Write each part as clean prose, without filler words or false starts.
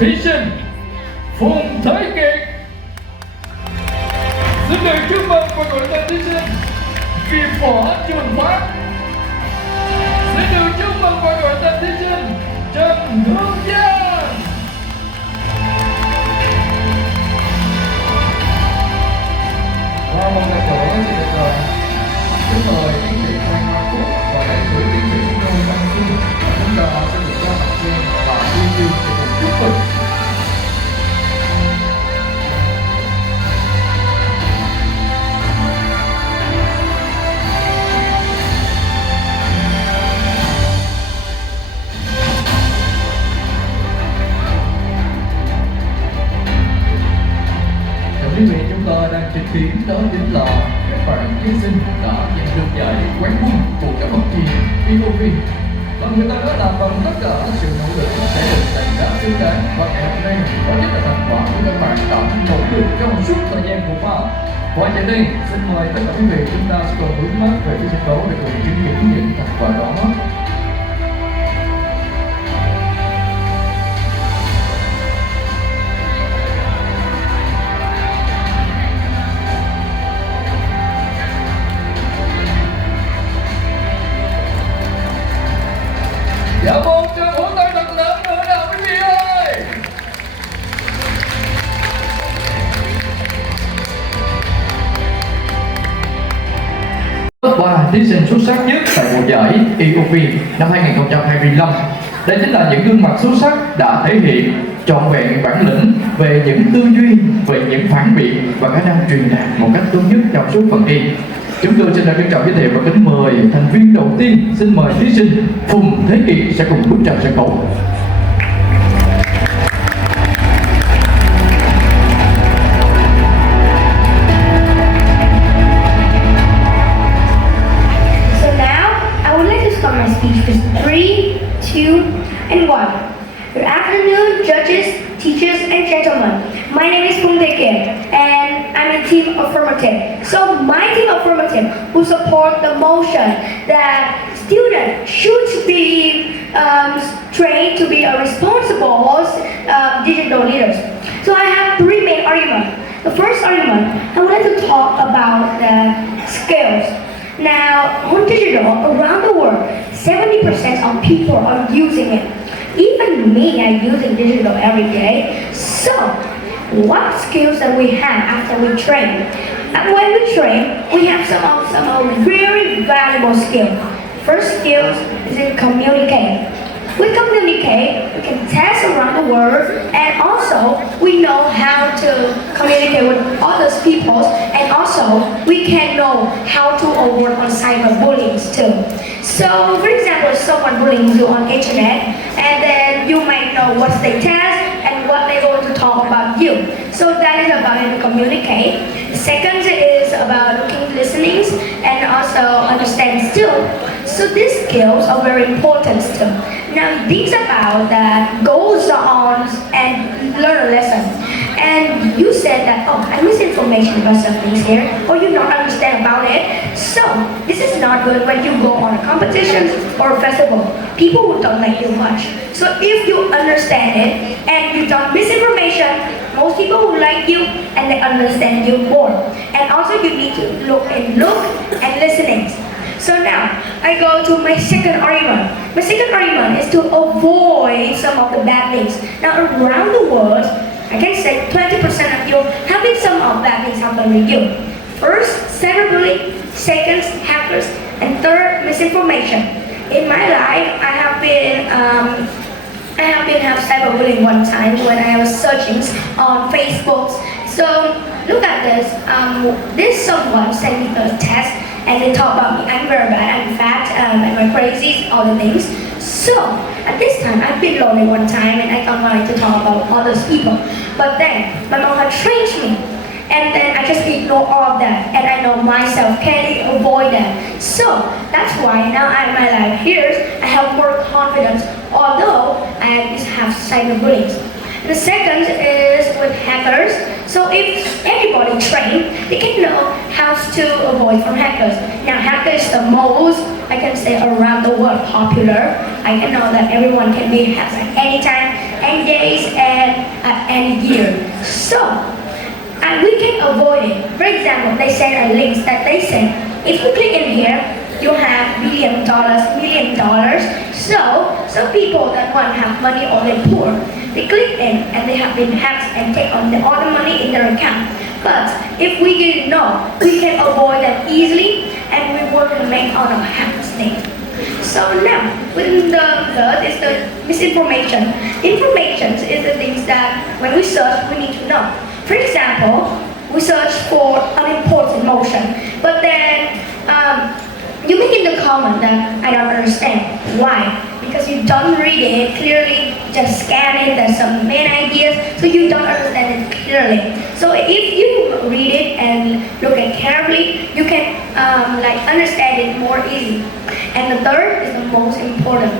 thí sinh Phùng Thế Kiệt. Xin được chúc mừng và gọi tên thí sinh Kim Võ Trường Phát. Xin được chúc mừng và gọi tên thí sinh Trần Hương Giang. Và một lần nữa xin được kính mời tiến sĩ Phan Hoa Phúc và đại sứ tiến sĩ Ngô Văn Xuân. Chúng ta sẽ được ra mặt trên và tuyên dương để cùng chúc mừng. Quý vị, chúng ta đang chứng kiến đó chính là các bạn thí sinh đã giành được giải quán quân của các cuộc thi EOV, và người ta đã làm bằng tất cả sự nỗ lực sẽ được đánh giá xứng đáng, và ngày hôm nay đó chính là thành quả của các bạn đã nỗ lực trong suốt thời gian vừa qua. Và giờ đây xin mời tất cả quý vị chúng ta sẽ cùng hướng mắt về phía sân khấu để cùng chứng kiến những thành quả đó. Dạ vâng, cho vỗ tay thật lớn nữa nào quý vị ơi. Và thí sinh xuất sắc nhất tại cuộc giải EOV năm 2025. Đây chính là những gương mặt xuất sắc đã thể hiện trọn vẹn bản lĩnh về những tư duy, về những phản biện và khả năng truyền đạt một cách tốt nhất trong suốt phần thi. Chúng tôi xin được trân trọng giới thiệu và kính mời thành viên đầu tiên. Xin mời thí sinh Phùng Thế Kiệt sẽ cùng bước ra sân khấu. So now I would like to start my speech with 3, 2, and 1. Good afternoon, judges, teachers, and gentlemen. My name is Phùng Thế Kiệt, and I'm in Team Affirmative. So my Team Affirmative will support the motion that students should be trained to be a responsible digital leaders. So I have 3 main arguments. The first argument, I would like to talk about the skills. Now, on digital, around the world, 70% of people are using it. Even me, I'm using digital every day. So, what skills that we have after we train? And when we train, we have some of very valuable skills. First skills is in communicate. With communicate, we can test around the world, and also we know how to communicate with other people, and also we can know how to work on cyberbullying too. So, for example, if someone bullying you on internet, and then you might know what they test and what they're going to talk about you. So that is about how to communicate. The second is about listening and also understand too. So these skills are very important too. Now think about that goes on and learn a lesson. And you said that, oh, I misinformation about some things here, or you don't understand about it. So this is not good when you go on a competition or a festival. People will don't like you much. So if you understand it and you don't misinformation, most people will like you and they understand you more. And also you need to look and listening. So now, I go to my second argument. My second argument is to avoid some of the bad things. Now around the world, I can say 20% of you having some of bad things happen with you. First, cyberbullying. Second, hackers. And third, misinformation. In my life, I have been have cyberbullying one time when I was searching on Facebook. So look at this. This someone sent me a test and they talk about me. I'm very bad, I'm fat, and I'm crazy, all the things. So at this time, I've been lonely one time and I don't like to talk about other people. But then my mom had trained me. And then I just ignore all of that, and I know myself can't avoid that. So that's why now in my life here, I have more confidence, although I have cyberbullying. The second is with hackers. So if everybody trained, they can know how to avoid from hackers. Now hackers is the most, I can say, around the world popular. I can know that everyone can be hacked at any time, any days, and any year. So, and we can avoid it. For example, they send a link that they send. If you click in here, you have $1 million. So, some people that want to have money or they're poor, they click in and they have been hacked and take on all the money in their account. But if we didn't know, we can avoid them easily and we won't make all of hacked things. So now, within the third is the misinformation. Information is the things that when we search, we need to know. For example, we search for unimportant motion, but then you make in the comment that I don't understand. Why? Because you don't read it clearly, just scan it, there's some main ideas, so you don't understand it clearly. So if you read it and look at carefully, you can understand it more easily. And the third is the most important,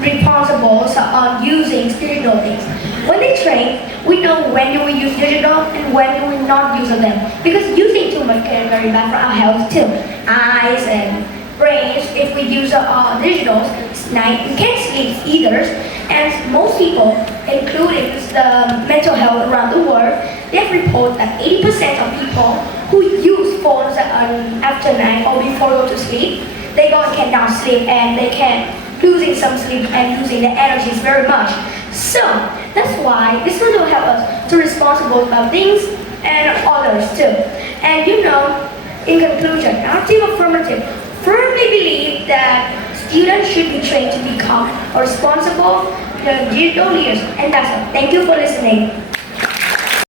responsible on using digital things. When they train, we know when do we use digital and when do we not use them. Because using too much can be very bad for our health too. Eyes and brains, if we use digitals, it's night, we can't sleep either. And most people, including the mental health around the world, they have reported that 80% of people who use phones after night or before go to sleep, they cannot sleep and they can losing some sleep and losing their energies very much. So that's why this will help us to responsible about things and others too. And in conclusion, our team affirmative firmly believe that students should be trained to become responsible digital leaders. And that's all. Thank you for listening.